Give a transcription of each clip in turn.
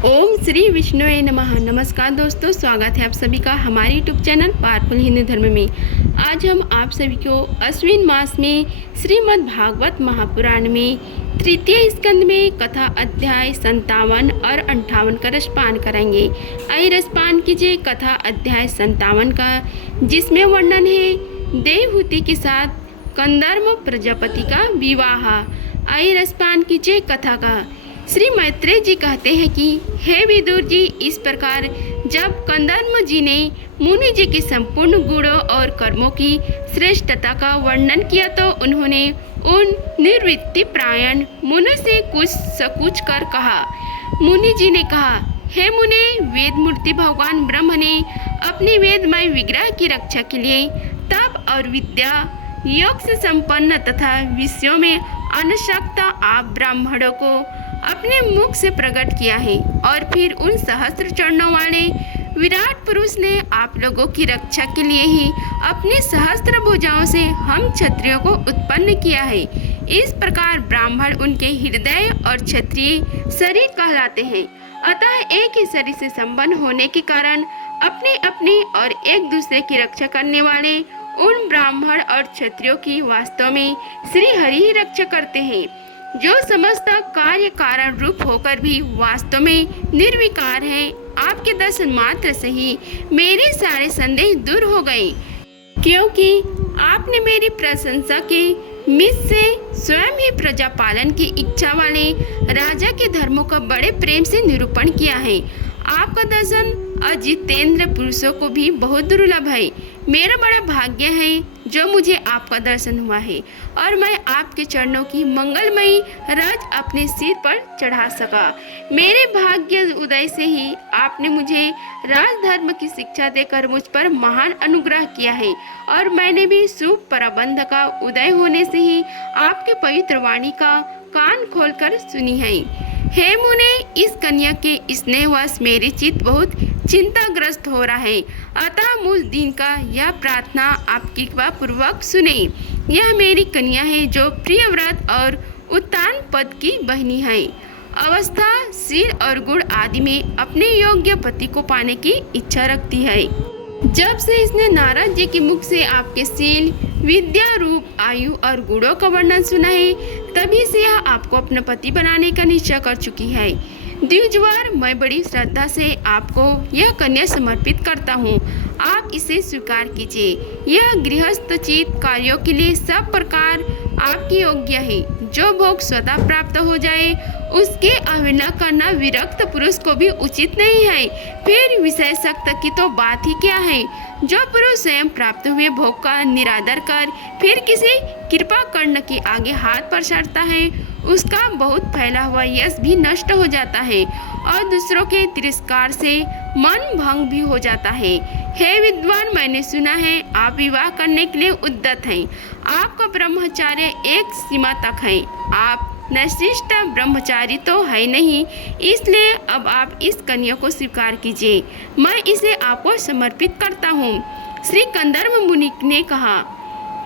ओम श्री विष्णुवे नमः। नमस्कार दोस्तों, स्वागत है आप सभी का हमारे यूट्यूब चैनल पावरफुल हिंदू धर्म में। आज हम आप सभी को अश्विन मास में श्रीमद् भागवत महापुराण में तृतीय स्कंद में कथा अध्याय 57 और 58 का रसपान कराएंगे। आइए रसपान कीजिए कथा अध्याय 57 का, जिसमें वर्णन है देवहूति के साथ कंदर्म प्रजापति का विवाह। आइए रसपान कीजिए कथा का। श्री मैत्रेय जी कहते हैं कि हे विदुर जी, इस प्रकार जब कंदर्म जी ने मुनि जी के संपूर्ण गुणों और कर्मों की श्रेष्ठता का वर्णन किया तो उन्होंने उन निर्वृत्ति प्रायण मुनि से कुछ सकुच कर कहा। मुनि जी ने कहा, हे मुने, वेद मूर्ति भगवान ब्रह्म ने अपने वेदमय विग्रह की रक्षा के लिए तप और विद्या योग से संपन्न तथा विषयों में अनशक्त आप ब्राह्मणों को अपने मुख से प्रकट किया है, और फिर उन सहस्त्र चरणों वाले विराट पुरुष ने आप लोगों की रक्षा के लिए ही अपनी सहस्त्र भुजाओं से हम क्षत्रियों को उत्पन्न किया है। इस प्रकार ब्राह्मण उनके हृदय और क्षत्रिय शरीर कहलाते हैं। अतः एक ही शरीर से संपन्न होने के कारण अपने अपने और एक दूसरे की रक्षा करने वाले उन ब्राह्मण और क्षत्रियों की वास्तव में श्री हरि ही रक्षा करते हैं, जो समस्त कार्य कारण रूप होकर भी वास्तव में निर्विकार है। आपके दर्शन मात्र से ही मेरे सारे संदेह दूर हो गए, क्योंकि आपने मेरी प्रशंसा के मित से स्वयं ही प्रजा पालन की इच्छा वाले राजा के धर्मों का बड़े प्रेम से निरूपण किया है। आपका दर्शन अजितेंद्र पुरुषों को भी बहुत दुर्लभ है। मेरा बड़ा भाग्य है जो मुझे आपका दर्शन हुआ है, और मैं आपके चरणों की मंगलमयी राज अपने सिर पर चढ़ा सका। मेरे भाग्य उदय से ही आपने मुझे राजधर्म की शिक्षा देकर मुझ पर महान अनुग्रह किया है, और मैंने भी शुभ प्रबंध का उदय होने से ही आपके पवित्र वाणी का कान खोलकर सुनी है। हे मुने, इस कन्या के स्नेहवश मेरी चित्त बहुत चिंताग्रस्त हो रहा है, अतः मुझ दिन का यह प्रार्थना आप कृपा पूर्वक सुने। यह मेरी कन्या है जो प्रियव्रत और उत्तान पद की बहनी है। अवस्था, शील और गुण आदि में अपने योग्य पति को पाने की इच्छा रखती है। जब से इसने नारद जी के मुख से आपके शील, विद्या, रूप, आयु और गुणों का वर्णन सुना है, तभी से यह आपको अपना पति बनाने का निश्चय कर चुकी है। द्विजवर, मैं बड़ी श्रद्धा से आपको यह कन्या समर्पित करता हूँ। आप इसे स्वीकार कीजिए। यह गृहस्थोचित कार्यों के लिए सब प्रकार आपकी योग्य है। जो भोग स्वतः प्राप्त हो जाए उसके अवहेलना करना विरक्त पुरुष को भी उचित नहीं है। फिर विषय शक्त की तो बात ही क्या है। जो पुरुष स्वयं प्राप्त हुए भोग का निरादर कर फिर किसी कृपा कर्ण के आगे हाथ पसारता है, उसका बहुत फैला हुआ यश भी नष्ट हो जाता है, और दूसरों के तिरस्कार से मन भंग भी हो जाता है। हे विद्वान, मैंने सुना है आप विवाह करने के लिए उद्यत हैं। आपका ब्रह्मचार्य एक सीमा तक है। आप नशिष्ट ब्रह्मचारी तो है नहीं, इसलिए अब आप इस कन्या को स्वीकार कीजिए। मैं इसे आपको समर्पित करता हूँ। श्री कंदर्म मुनि ने कहा,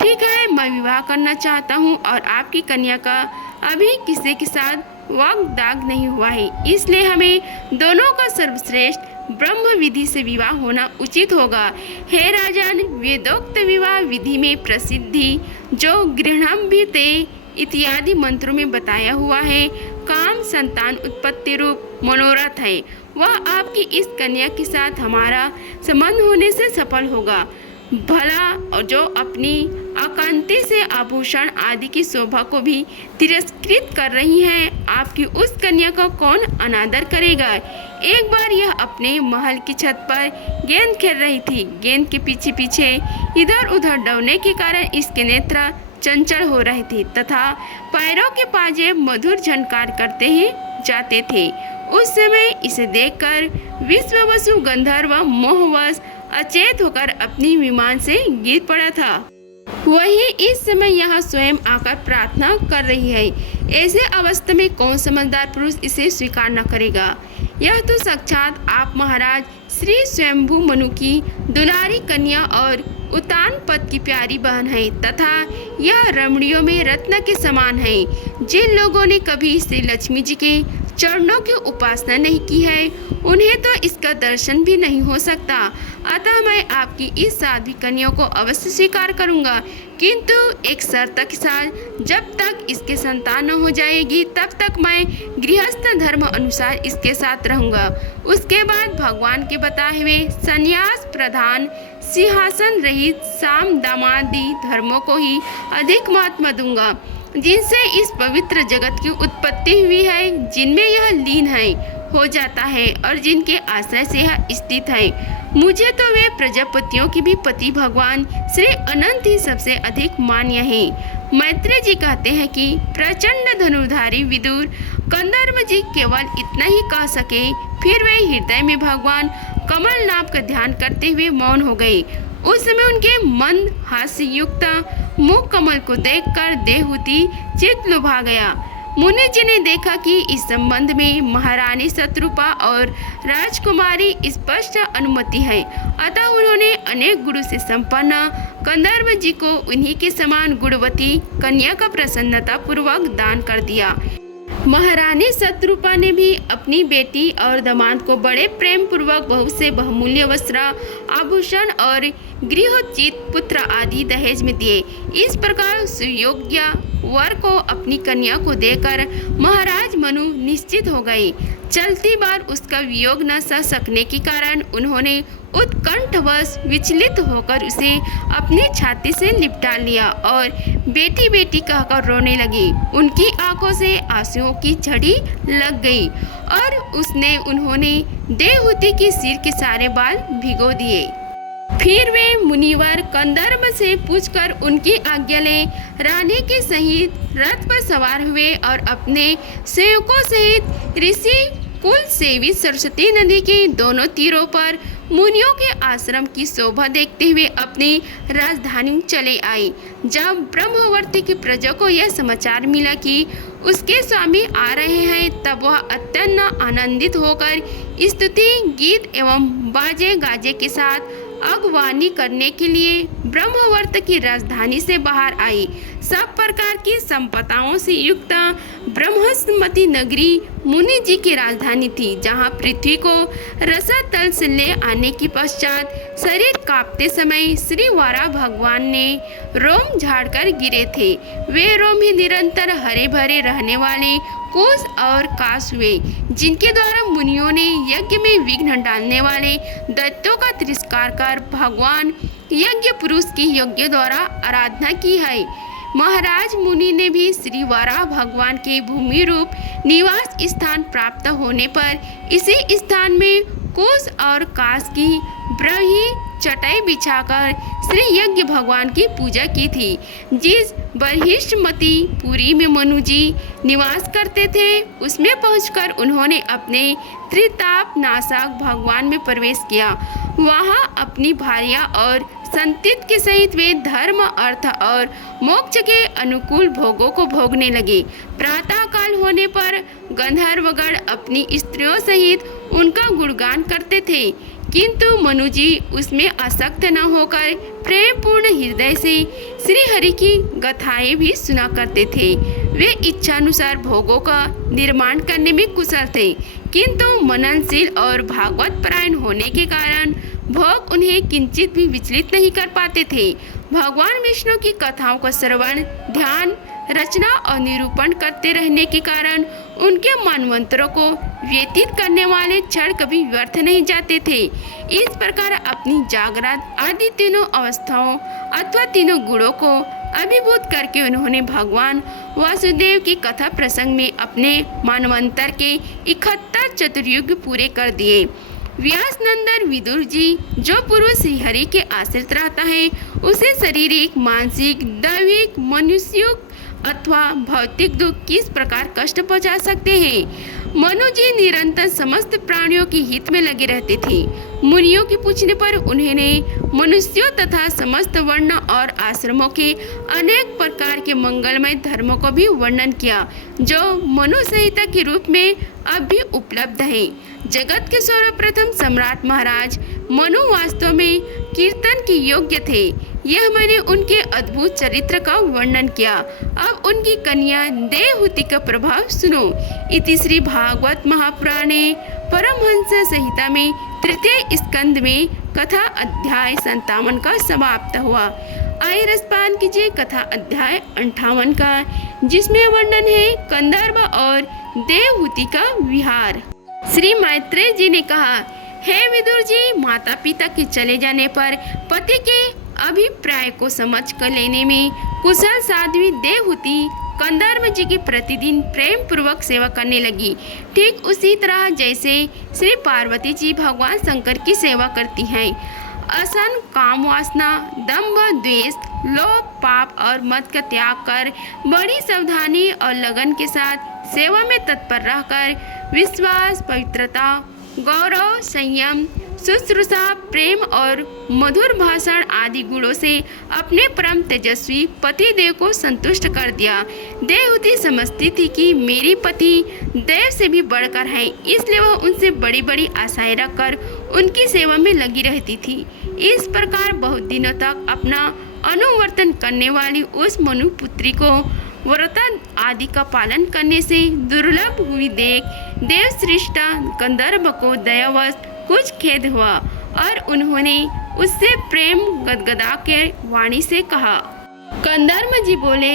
ठीक है, मैं विवाह करना चाहता हूँ, और आपकी कन्या का अभी किसी के साथ वाग्दाग नहीं हुआ है, इसलिए हमें दोनों का सर्वश्रेष्ठ ब्रह्म विधि से विवाह होना उचित होगा। हे राजन, वेदोक्त विवाह विधि में प्रसिद्धि जो गृहणम भी ते इत्यादि मंत्रों में बताया हुआ है, काम संतान उत्पत्ति रूप मनोरथ है, वह आपकी इस कन्या के साथ हमारा संबंध होने से सफल होगा। भला और जो अपनी आकांति से आभूषण आदि की शोभा को भी तिरस्कृत कर रही हैं, आपकी उस कन्या का कौन अनादर करेगा। एक बार यह अपने महल की छत पर गेंद खेल रही थी। गेंद के पीछे पीछे इधर उधर दौड़ने के कारण इसके नेत्र चंचल हो रहे थे तथा पैरों के पाजे मधुर झनकार करते ही जाते थे। उस समय इसे देखकर विश्ववसु गंधर्व मोहवश अचेत होकर अपनी विमान से गिर पड़ा था। वही इस समय यहाँ स्वयं आकर प्रार्थना कर रही है। ऐसे अवस्था में कौन समझदार पुरुष इसे स्वीकार न करेगा। यह तो साक्षात आप महाराज श्री स्वयंभू मनु की दुलारी कन्या और उतान पद की प्यारी बहन है, तथा यह रमणियों में रत्न के समान है। जिन लोगों ने कभी श्री लक्ष्मी जी के चरणों की उपासना नहीं की है, उन्हें तो इसका दर्शन भी नहीं हो सकता। अतः मैं आपकी इस साध्वी कन्या को अवश्य स्वीकार करूंगा, किंतु एक शर्त के साथ, जब तक इसके संतान न हो जाएगी तब तक मैं गृहस्थ धर्म अनुसार इसके साथ रहूंगा। उसके बाद भगवान के बताए हुए संन्यास प्रधान सिंहासन रहित साम दामादी धर्मों को ही अधिक महत्व दूंगा, जिनसे इस पवित्र जगत की उत्पत्ति हुई है, जिनमें यह लीन है हो जाता है और जिनके आश्रय से यह स्थित है। मुझे तो वे प्रजापतियों की भी पति भगवान श्री अनंत ही सबसे अधिक मान्य है। मैत्रेय जी कहते हैं कि प्रचंड धनुर्धारी विदुर कंदर्प जी केवल इतना ही कह सके, फिर वे हृदय में भगवान कमल नाभ का ध्यान करते हुए मौन हो गए। उस समय उनके मंद हास्य युक्त मुख कमल को देखकर देवहूति चित्त लुभा गया। मुनि जी ने देखा कि इस संबंध में महारानी शत्रुपा और राजकुमारी स्पष्ट अनुमति है, अतः उन्होंने अनेक गुरु से संपन्न कंदर्प जी को उन्हीं के समान गुणवती कन्या का प्रसन्नता पूर्वक दान कर दिया। महारानी शत्रुपा ने भी अपनी बेटी और दामाद को बड़े प्रेम पूर्वक बहुत से बहुमूल्य वस्त्र, आभूषण और गृहोचित पुत्र आदि दहेज में दिए। इस प्रकार सुयोग्य वर को अपनी कन्या को देकर महाराज मनु निश्चित हो गए। चलती बार उसका वियोग न सह सकने के कारण उन्होंने उत्कंठवश विचलित होकर उसे अपनी छाती से लिपटा लिया और बेटी बेटी कहकर रोने लगी। उनकी आंखों से आंसुओं की झड़ी लग गई और उन्होंने देवहूति के सिर के सारे बाल भिगो दिए। फिर वे मुनिवर कंदर्प से पूछकर उनकी आज्ञा ले रानी के सहित रथ पर सवार हुए और अपने सेवकों सहित ऋषि कुल सेवित सरस्वती नदी के दोनों तीरों पर मुनियों के आश्रम की शोभा देखते हुए अपनी राजधानी चले आए। जब ब्रह्मवर्ती की प्रजा को यह समाचार मिला कि उसके स्वामी आ रहे हैं, तब वह अत्यंत आनंदित होकर स्तुति गीत एवं बाजे गाजे के साथ अगवानी करने के लिए ब्रह्मवर्त की राजधानी से बाहर आई। सब प्रकार की संपदाओं से युक्त ब्रह्मस्मति नगरी मुनि जी की राजधानी थी, जहाँ पृथ्वी को रसातल से ले आने के पश्चात शरीर कांपते समय श्री वारा भगवान ने रोम झाड़कर गिरे थे। वे रोम ही निरंतर हरे भरे रहने वाले कोस और कास हुए, जिनके द्वारा मुनियों ने यज्ञ में विघ्न डालने वाले दैत्यों का तिरस्कार कर भगवान यज्ञ पुरुष की यज्ञ द्वारा आराधना की है। महाराज मुनि ने भी श्री वाराह भगवान के भूमि रूप निवास स्थान प्राप्त होने पर इसी स्थान में कोस और कास की ब्रही चटाई बिछाकर श्री यज्ञ भगवान की पूजा की थी। जिस बरहिष्मती पुरी में मनु जी निवास करते थे, उसमें पहुंचकर उन्होंने अपने त्रिताप नाशक भगवान में प्रवेश किया। वहां अपनी भार्या और संतित के सहित वे धर्म, अर्थ और मोक्ष के अनुकूल भोगों को भोगने लगे। प्रातः काल होने पर गंधर्वगण अपनी स्त्रियों सहित उनका गुणगान करते थे, किंतु मनु जी उसमें आसक्त न होकर प्रेम पूर्ण हृदय से श्री हरि की गाथाएं भी सुना करते थे। वे इच्छानुसार भोगों का निर्माण करने में कुशल थे, किंतु मननशील और भागवत परायण होने के कारण भोग उन्हें किंचित भी विचलित नहीं कर पाते थे। भगवान विष्णु की कथाओं का श्रवण, ध्यान, रचना और निरूपण करते रहने के कारण उनके मानवंतरों को व्यतीत करने वाले क्षण कभी व्यर्थ नहीं जाते थे। इस प्रकार अपनी जागृत आदि तीनों अवस्थाओं अथवा तीनों गुणों को अभिभूत करके उन्होंने भगवान वासुदेव की कथा प्रसंग में अपने मानवंतर के 71 चतुर्युग पूरे कर दिए। व्यास नंदन विदुर जी, जो पुरुष श्रीहरि के आश्रित रहता है, उसे शारीरिक, मानसिक, दैविक, मनुष्य अथवा भौतिक दुख किस प्रकार कष्ट पहुंचा सकते हैं। मनु जी निरंतर समस्त प्राणियों के हित में लगे रहते थे। मुनियों के पूछने पर उन्होंने मनुष्यों तथा समस्त वर्ण और आश्रमों के अनेक प्रकार के मंगलमय धर्मों को भी वर्णन किया, जो मनु संहिता के रूप में अब भी उपलब्ध है। जगत के सर्वप्रथम सम्राट महाराज मनु वास्तव में कीर्तन के योग्य थे, यह मैंने उनके अद्भुत चरित्र का वर्णन किया। अब उनकी कन्या देवहूति का प्रभाव सुनो। इति श्री भागवत महापुराणे परमहंस संहिता में तृतीय स्कंद में कथा अध्याय 57 का समाप्त हुआ। आइए रसपान कीजिए कथा अध्याय 58 का, जिसमें वर्णन है कंदर्प और देवहूति का विहार। श्री मैत्रेय जी ने कहा, हे विदुर जी, माता पिता के चले जाने पर पति के अभिप्राय को समझ कर लेने में कुशल साध्वी देवहूति कंदर्प जी की प्रतिदिन प्रेम पूर्वक सेवा करने लगी। ठीक उसी तरह जैसे श्री पार्वती जी भगवान शंकर की सेवा करती हैं। असन, काम वासना, दंभ, द्वेष, लोभ, पाप और मद का त्याग कर बड़ी सावधानी और लगन के साथ सेवा में तत्पर रहकर विश्वास, पवित्रता, गौरव, संयम, शुश्रूषा, प्रेम और मधुर भाषण आदि गुणों से अपने परम तेजस्वी पति देव को संतुष्ट कर दिया। देवहूति समझती थी कि मेरी पति देव से भी बढ़कर है, इसलिए वह उनसे बड़ी बड़ी आशाएं रखकर उनकी सेवा में लगी रहती थी। इस प्रकार बहुत दिनों तक अपना अनुवर्तन करने वाली उस मनुपुत्री को व्रत आदि का पालन करने से दुर्लभ हुई देख देवश्रेष्ठ कंदर्प को दयावश कुछ खेद हुआ और उन्होंने उससे प्रेम गदगदा के वाणी से कहा। कंदर्प जी बोले,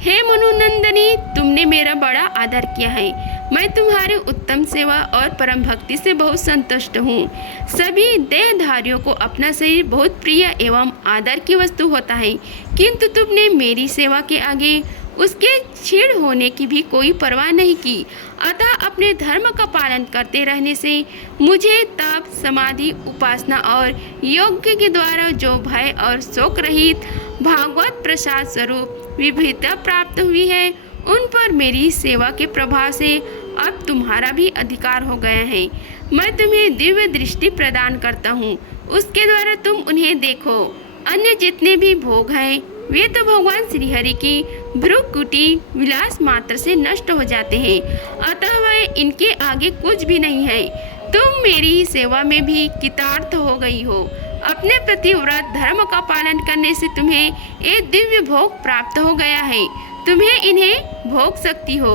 हे मनुनंदनी, तुमने मेरा बड़ा आदर किया है। मैं तुम्हारे उत्तम सेवा और परम भक्ति से बहुत संतुष्ट हूँ। सभी देहधारियों को अपना शरीर बहुत प्रिय एवं आदर की वस्तु होता है, किंतु तुमने मेरी सेवा के आगे उसके छीड़ होने की भी कोई परवाह नहीं की। अतः अपने धर्म का पालन करते रहने से मुझे तप, समाधि, उपासना और यज्ञ के द्वारा जो भय और शोक रहित भागवत प्रसाद स्वरूप विभुता प्राप्त हुई है, उन पर मेरी सेवा के प्रभाव से अब तुम्हारा भी अधिकार हो गया है। मैं तुम्हें दिव्य दृष्टि प्रदान करता हूँ, उसके द्वारा तुम उन्हें देखो। अन्य जितने भी भोग हैं वे तो भगवान श्रीहरि की भ्रुकुटी विलास मात्र से नष्ट हो जाते हैं, अतः वह इनके आगे कुछ भी नहीं है। तुम मेरी सेवा में भी कृतार्थ हो गई हो। अपने प्रतिव्रत धर्म का पालन करने से तुम्हें एक दिव्य भोग प्राप्त हो गया है, तुम्हें इन्हें भोग सकती हो।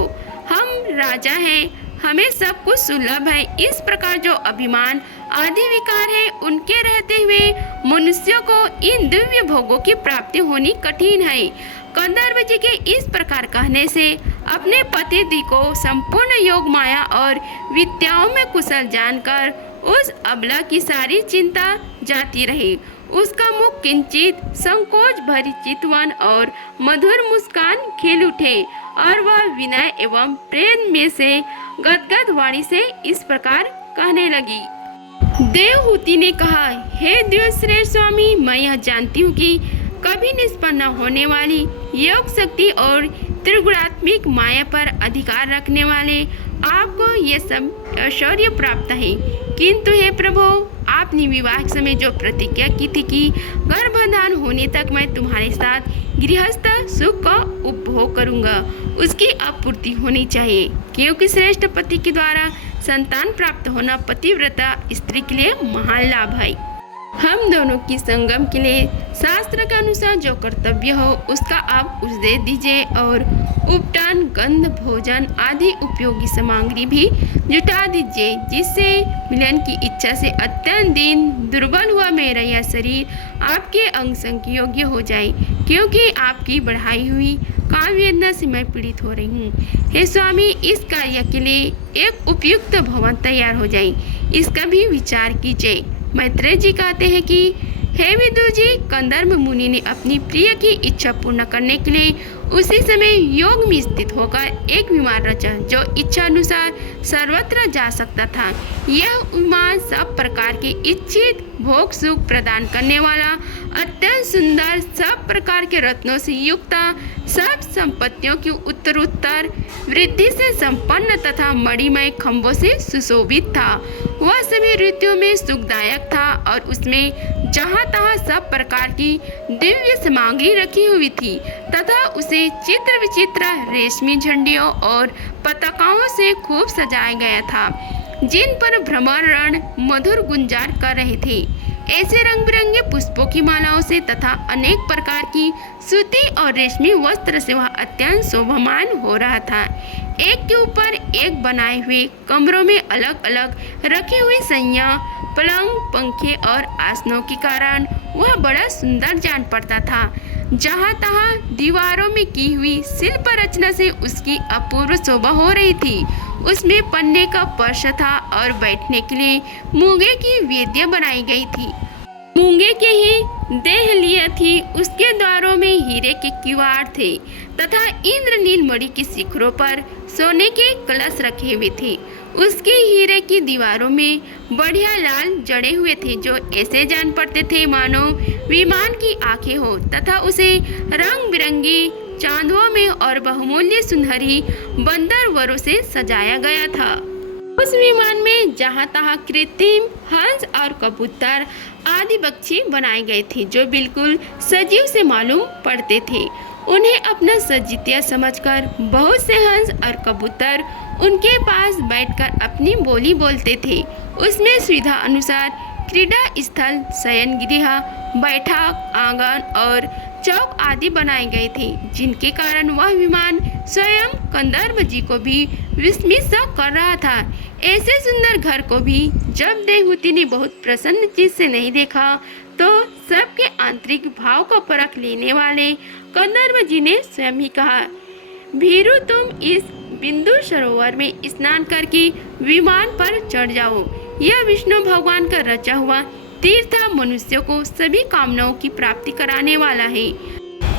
हम राजा हैं, हमें सब कुछ सुलभ है। इस प्रकार जो अभिमान आदि विकार है, उनके रहते हुए मनुष्यों को इन दिव्य भोगों की प्राप्ति होनी कठिन है। कंदर्प जी के इस प्रकार कहने से अपने पति दी को संपूर्ण योग माया और विद्याओं में कुशल जानकर उस अबला की सारी चिंता जाती रही। उसका मुख किंचित संकोच भरी चितवन और मधुर मुस्कान खिल उठे और वह विनय एवं प्रेम में से गदगद वाणी से इस प्रकार कहने लगी। देवहूति ने कहा, हे देवश्रेष्ठ स्वामी, मैं यह जानती हूँ कि कभी निष्पन्न होने वाली योग शक्ति और त्रिगुणात्मिक माया पर अधिकार रखने वाले आपको ये सब ऐश्वर्य प्राप्त है, किंतु हे प्रभु, आपने विवाह समय जो प्रतिज्ञा की थी कि गर्भधान होने तक मैं तुम्हारे साथ गृहस्थ सुख का उपभोग करूंगा, उसकी आपूर्ति होनी चाहिए, क्योंकि श्रेष्ठ पति के द्वारा संतान प्राप्त होना पतिव्रता स्त्री के लिए महान लाभ है। हम दोनों की संगम के लिए शास्त्र के अनुसार जो कर्तव्य हो उसका आप उपदेश दीजिए और उपटान, गंध, भोजन आदि उपयोगी सामग्री भी जुटा दीजिए, जिससे मिलन की इच्छा से अत्यंत दीन दुर्बल हुआ मेरा यह शरीर आपके अंग संग योग्य हो जाए, क्योंकि आपकी बढ़ाई हुई काव्य वेदना से मैं पीड़ित हो रही हूँ। हे स्वामी, इस कार्य के लिए एक उपयुक्त भवन तैयार हो जाए, इसका भी विचार कीजिए। मैत्रेय जी कहते हैं कि हे विदुर जी, कंदर्प मुनि ने अपनी प्रिय की इच्छा पूर्ण करने के लिए उसी समय योग में स्थित होकर एक विमान रचा, जो इच्छा अनुसार सर्वत्र जा सकता था। यह विमान सब प्रकार के इच्छित भोग सुख प्रदान करने वाला, अत्यंत सुंदर, सब प्रकार के रत्नों से युक्त, सब संपत्तियों की उत्तरोत्तर वृद्धि से संपन्न तथा मणिमय खंभों से सुशोभित था। वह सभी ऋतुओं में सुखदायक था और उसमें जहाँ तहाँ सब प्रकार की दिव्य सामग्री रखी हुई थी तथा उसे चित्र विचित्र रेशमी झंडियों और पताकाओं से खूब सजाया गया था, जिन पर भ्रमर रण मधुर गुंजार कर रहे थे। ऐसे रंग बिरंगे पुष्पों की मालाओं से तथा अनेक प्रकार की सूती और रेशमी वस्त्र से वह अत्यंत शोभामान हो रहा था। एक के ऊपर एक बनाए हुए कमरों में अलग अलग रखी हुई सैया, पलंग, पंखे और आसनों के कारण वह बड़ा सुंदर जान पड़ता था। जहाँ तहाँ दीवारों में की हुई शिल्प रचना से उसकी अपूर्व शोभा हो रही थी। उसमें पन्ने का फर्श था और बैठने के लिए मूंगे की वेदियां बनाई गई थी। मूंगे के ही देहलियां थी। उसके द्वारों में हीरे के किवाड़ थे तथा इंद्रनील मणि के शिखरों पर सोने के कलश रखे हुए थे। उसकी हीरे की दीवारों में बढ़िया लाल जड़े हुए थे जो ऐसे जान पड़ते थे मानो विमान की आंखें हो तथा उसे रंग बिरंगी चांदों में और बहुमूल्य सुनहरी बंदरवरों से सजाया गया था। उस विमान में जहाँ तहाँ कृत्रिम हंस और कबूतर आदि पक्षी बनाए गए थे जो बिल्कुल सजीव से मालूम पड़ते थे। उन्हें अपना सजितिया समझकर बहुत से हंस और कबूतर उनके पास बैठकर अपनी बोली बोलते थे। उसमें सुविधा अनुसार क्रीड़ा स्थल, शयन गृह, बैठक, आंगन और चौक आदि बनाए गए थे जिनके कारण वह विमान स्वयं कंदर्प जी को भी विस्मित सा कर रहा था। ऐसे सुंदर घर को भी जब देवहूति ने बहुत प्रसन्न चीज से नहीं देखा तो सबके आंतरिक भाव को परख लेने वाले कंदर्प जी ने स्वयं ही कहा, भीरू तुम इस बिंदु सरोवर में स्नान करके विमान पर चढ़ जाओ। यह विष्णु भगवान का रचा हुआ तीर्थ मनुष्यों को सभी कामनाओं की प्राप्ति कराने वाला है।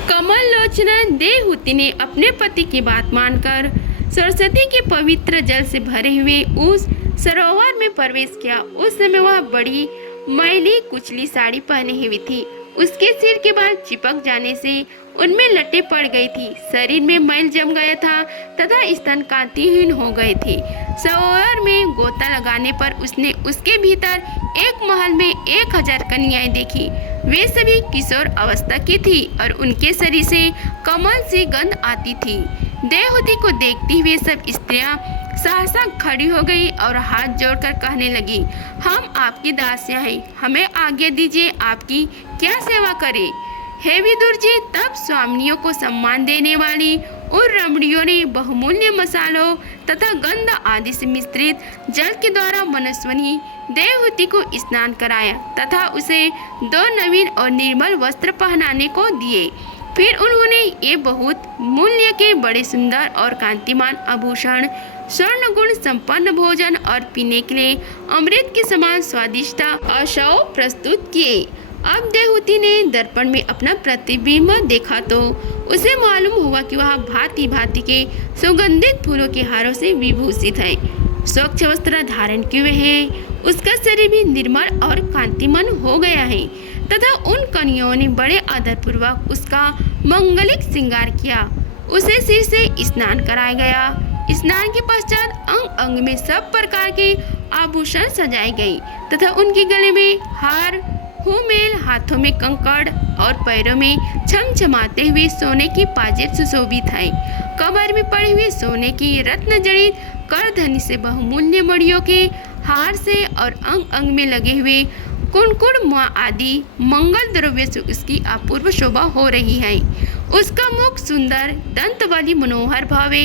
कमल लोचना देवहूति ने अपने पति की बात मानकर सरस्वती के पवित्र जल से भरे हुए उस सरोवर में प्रवेश किया। उस समय वह बड़ी मैली कुचली साड़ी पहने हुई थी। उसके सिर के बाल चिपक जाने से उनमें लटे पड़ गई थी। शरीर में मैल जम गया था तथा स्तन कांतिहीन हो गए थे। सरोवर में गोता लगाने पर उसने उसके भीतर एक महल में 1000 कन्याएं देखी। वे सभी किशोर अवस्था की थी और उनके शरीर से कमल सी गंध आती थी। देवहूति को देखती हुए सब स्त्रियां सहसा खड़ी हो गई और हाथ जोड़कर कहने लगी, हम आपकी दासियां हैं, हमें आज्ञा दीजिए आपकी क्या सेवा करें। हे विदुर जी, तब स्वामिनियों को सम्मान देने वाली उन रमणियों ने बहुमूल्य मसालों तथा गंध आदि से मिश्रित जल के द्वारा मनस्विनी देवहूति को स्नान कराया तथा उसे 2 नवीन और निर्मल वस्त्र पहनाने को दिए। फिर उन्होंने ये बहुत मूल्य के बड़े सुंदर और कांतिमान आभूषण, स्वर्ण गुण संपन्न भोजन और पीने के लिए अमृत के समान स्वादिष्ट आशाओं प्रस्तुत किए। अब देवहूति ने दर्पण में अपना प्रतिबिंब देखा तो उसे मालूम हुआ कि वह भांति भांति के सुगंधित फूलों के हारों से विभूषित है, स्वच्छ वस्त्र धारण किए है। उसका शरीर भी निर्मल और कांतिमान हो गया है तथा उन कन्याओं ने बड़े आदर पूर्वक उसका मंगलिक श्रृंगार किया। उसे सिर से स्नान कराया गया। स्नान के पश्चात अंग अंग में सब प्रकार के आभूषण सजाए गए तथा उनके गले में हार, हुमेल, हाथों में कंकड़ और पैरों में छमछमाते हुए सोने की पाजेब सुशोभित है। कमर में पड़े हुए सोने की रत्न जड़ित करधनी से बहुमूल्य मणियों के हार से और अंग अंग में लगे हुए कुंकुम आदि मंगल द्रव्य से उसकी अपूर्व शोभा हो रही है। उसका मुख सुंदर दंत वाली मनोहर भावे,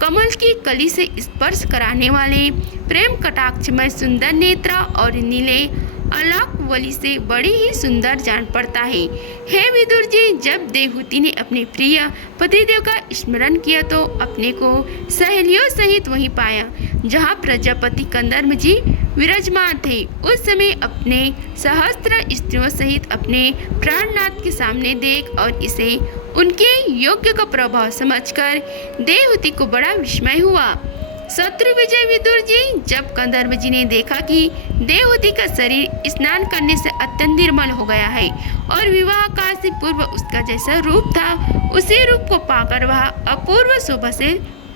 कमल की कली से स्पर्श कराने वाले प्रेम कटाक्षमय सुंदर नेत्र और नीले अलक वली से बड़ी ही सुंदर जान पड़ता है। हे विदुर जी, जब देवहूति ने अपने प्रिय पतिदेव का स्मरण किया तो अपने को सहेलियों सहित वहीं पाया जहाँ प्रजापति कंदर्प जी विराजमान थे। उस समय अपने सहस्त्र स्त्रियों सहित अपने प्राणनाथ के सामने देख और इसे उनके योग्य का प्रभाव समझकर देवहूति को बड़ा विस्मय हुआ। शत्रु विजय विदुर जी, जब कंदर्प जी ने देखा कि देवहूति का शरीर स्नान करने से अत्यंत निर्मल हो गया है और विवाह काल से पूर्व उसका जैसा रूप था उसी रूप को पाकर वह अपूर्व शोभा से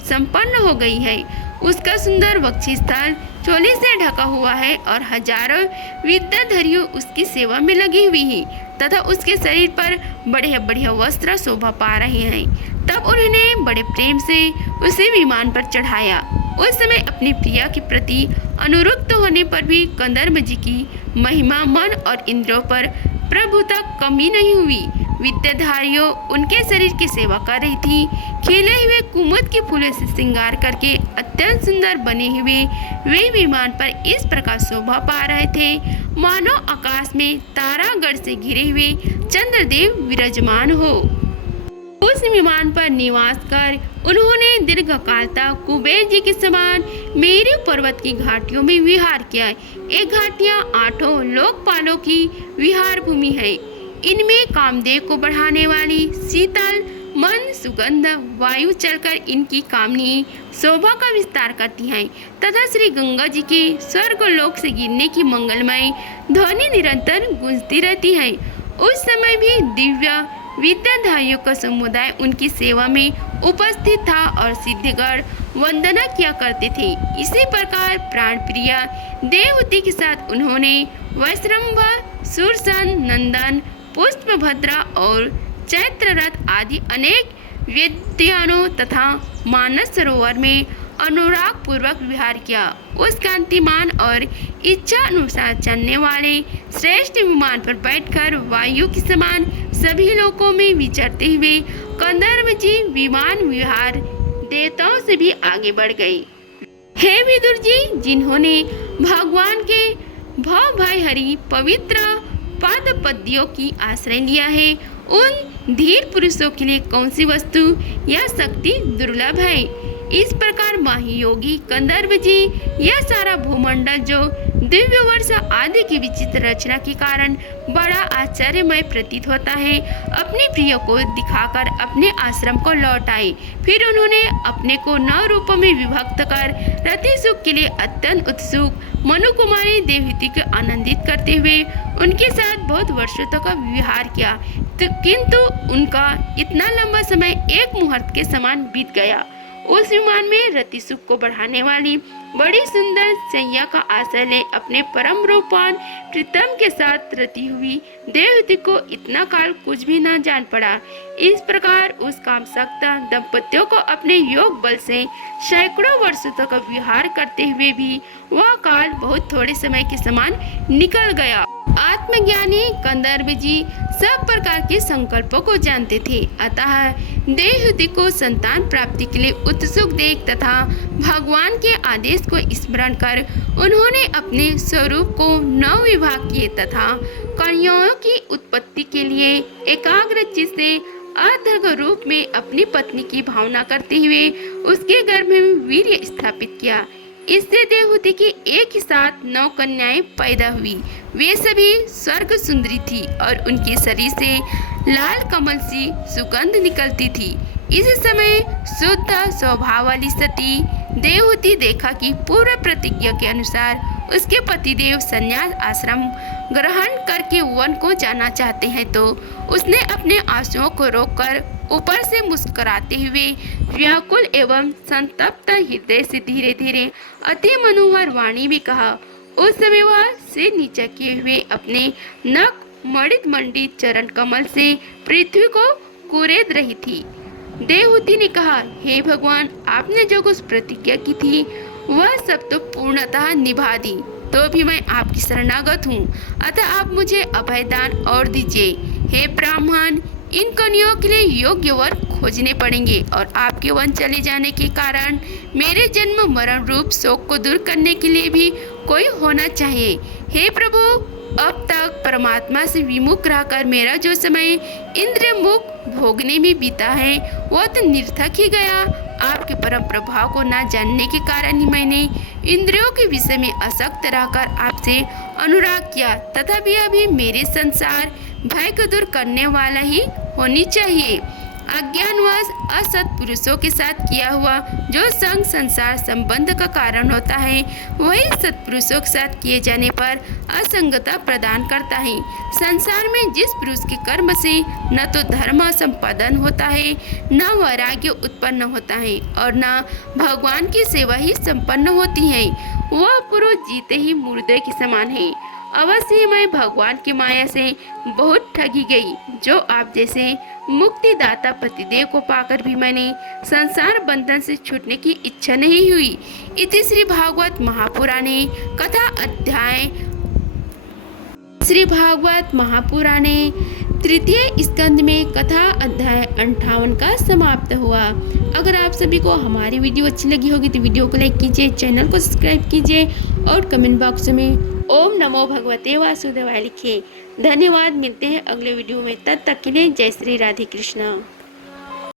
संपन्न हो गई है। उसका सुंदर वक्षस्थल चोली से ढका हुआ है और हजारों विद्याधरियों उसकी सेवा में लगी हुई है तथा उसके शरीर पर बढ़िया बढ़िया वस्त्र शोभा पा रहे हैं। तब उन्होंने बड़े प्रेम से उसे विमान पर चढ़ाया। उस समय अपनी प्रिया के प्रति अनुरक्त होने पर भी कंदर्प जी की महिमा मन और इंद्रियों पर प्रभुता कमी नहीं हुई। विद्याधारियों उनके शरीर की सेवा कर रही थी। खिले हुए कुमुद के फूलों से श्रृंगार करके अत्यंत सुंदर बने हुए वे विमान पर इस प्रकार शोभा पा रहे थे मानो आकाश में तारागढ़ से घिरे हुए चंद्रदेव विराजमान हो। उस विमान पर निवास कर उन्होंने दीर्घकाल तक कुबेर जी के समान मेरू पर्वत की घाटियों में विहार किया। ये घाटियां 8 लोकपालों की विहार भूमि है। इनमें कामदेव को बढ़ाने वाली शीतल मंद सुगंध वायु चलकर इनकी कामनी शोभा का विस्तार करती हैं तथा श्री गंगा जी के स्वर्ग लोक से गिरने की मंगलमय ध्वनि निरंतर गूंजती रहती है। उस समय भी दिव्य विद्याधारियों का समुदाय उनकी सेवा में उपस्थित था और सिद्धगढ़ वंदना किया करते थे। इसी प्रकार प्राण प्रिया देवहूति के साथ उन्होंने वैश्रम्भर, सुरसन, नंदन, पुष्पभद्रा और चैत्ररथ आदि अनेक वेद्यानों तथा मानस सरोवर में अनुराग पूर्वक विहार किया। उस कांतिमान और इच्छा अनुसार चलने वाले श्रेष्ठ विमान पर बैठकर वायु के समान सभी लोकों में विचरते हुए कंदर्प जी विमान विहार देवताओं से भी आगे बढ़ गए। हे विदुर जी, जिन्होंने भगवान के भव भय हरि पवित्र पाद पद्यों की आश्रय लिया है, उन धीर पुरुषों के लिए कौन सी वस्तु या शक्ति दुर्लभ है। इस प्रकार महायोगी कंदर्प जी यह सारा भूमंडल जो दिव्य वर्ष आदि की विचित्र रचना के कारण बड़ा आश्चर्यमय प्रतीत होता है, अपने प्रिय को दिखाकर अपने आश्रम को लौट आए। फिर उन्होंने अपने को 9 रूपों में विभक्त कर रति सुख के लिए अत्यंत उत्सुक मनु कुमारी देवहूति को आनंदित करते हुए उनके साथ बहुत वर्षों तक विहार किया, किंतु उनका इतना लंबा समय एक मुहूर्त के समान बीत गया। उस विमान में रति सुख को बढ़ाने वाली बड़ी सुंदर शैया का आश्रय ले अपने परम रूपवान प्रीतम के साथ रति हुई देवहूति को इतना काल कुछ भी न जान पड़ा। इस प्रकार उस कामसक्त दंपतियों को अपने योग बल से सैकड़ों वर्षों तक विहार करते हुए भी वह काल बहुत थोड़े समय के समान निकल गया। आत्मज्ञानी कंदर्प जी सब प्रकार के संकल्पों को जानते थे, अतः देवहूति को संतान प्राप्ति के लिए उत्सुक देख तथा भगवान के आदेश को स्मरण कर उन्होंने अपने स्वरूप को 9 विभाग किए तथा कन्याओं की उत्पत्ति के लिए एकाग्र चित्त से अर्धर्घ रूप में अपनी पत्नी की भावना करते हुए उसके गर्भ में वीर्य स्थापित किया। इससे देवहूति की एक ही साथ 9 कन्याएं पैदा हुई। वे सभी स्वर्ग सुंदरी थी और उनके शरीर से लाल कमल सी सुगंध निकलती थी। इस समय शुद्ध स्वभाव वाली सती देवहूति देखा कि पूर्व प्रतिज्ञा के अनुसार उसके पतिदेव संन्यास आश्रम ग्रहण करके वन को जाना चाहते हैं, तो उसने अपने आंसुओं को रोककर ऊपर से मुस्कुराते हुए व्याकुल एवं संतप्त हृदय से धीरे धीरे अति मनोहर वाणी भी कहा। उस समय वह सिर नीचा किए हुए अपने नख मणित मंडित चरण कमल से पृथ्वी को कुरेद रही थी। देवहूति ने कहा, हे भगवान, आपने जो कुछ प्रतिज्ञा की थी वह सब तो पूर्णतः निभा दी, तो भी मैं आपकी शरणागत हूँ, अतः आप मुझे अभयदान और दीजिए। हे ब्राह्मण, इन कन्याओं के लिए योग्य वर खोजने पड़ेंगे और आपके वन चले जाने के कारण मेरे जन्म मरण रूप शोक को दूर करने के लिए भी कोई होना चाहिए। हे प्रभु, अब तक परमात्मा से विमुख रहकर मेरा जो समय इंद्रिय मुख भोगने में बीता है वह तो निर्थक ही गया। आपके परम प्रभाव को न जानने के कारण ही मैंने इंद्रियों के विषय में असक्त रहकर आपसे अनुराग किया, तथा भी अभी मेरे संसार भय को दूर करने वाला ही होनी चाहिए। अज्ञानवश असत पुरुषों के साथ किया हुआ जो संग संसार संबंध का कारण होता है, वही सत्पुरुषों के साथ किए जाने पर असंगता प्रदान करता है। संसार में जिस पुरुष के कर्म से न तो धर्म संपादन होता है, न वैराग्य उत्पन्न होता है और न भगवान की सेवा ही संपन्न होती है, वह पुरुष जीते ही मुर्दे के समान है। अवश्य मैं भगवान की माया से बहुत ठगी गई, जो आप जैसे मुक्तिदाता पतिदेव को पाकर भी मैंने संसार बंधन से छूटने की इच्छा नहीं हुई। इति श्री भागवत महापुराणे कथा अध्याय श्री भागवत महापुराणे तृतीय स्कंद में कथा अध्याय 58 का समाप्त हुआ। अगर आप सभी को हमारी वीडियो अच्छी लगी होगी तो वीडियो को लाइक कीजिए, चैनल को सब्सक्राइब कीजिए और कमेंट बॉक्स में ओम नमो भगवते वासुदेवाय लिखिए। धन्यवाद। मिलते हैं अगले वीडियो में, तब तक के लिए जय श्री राधे कृष्ण।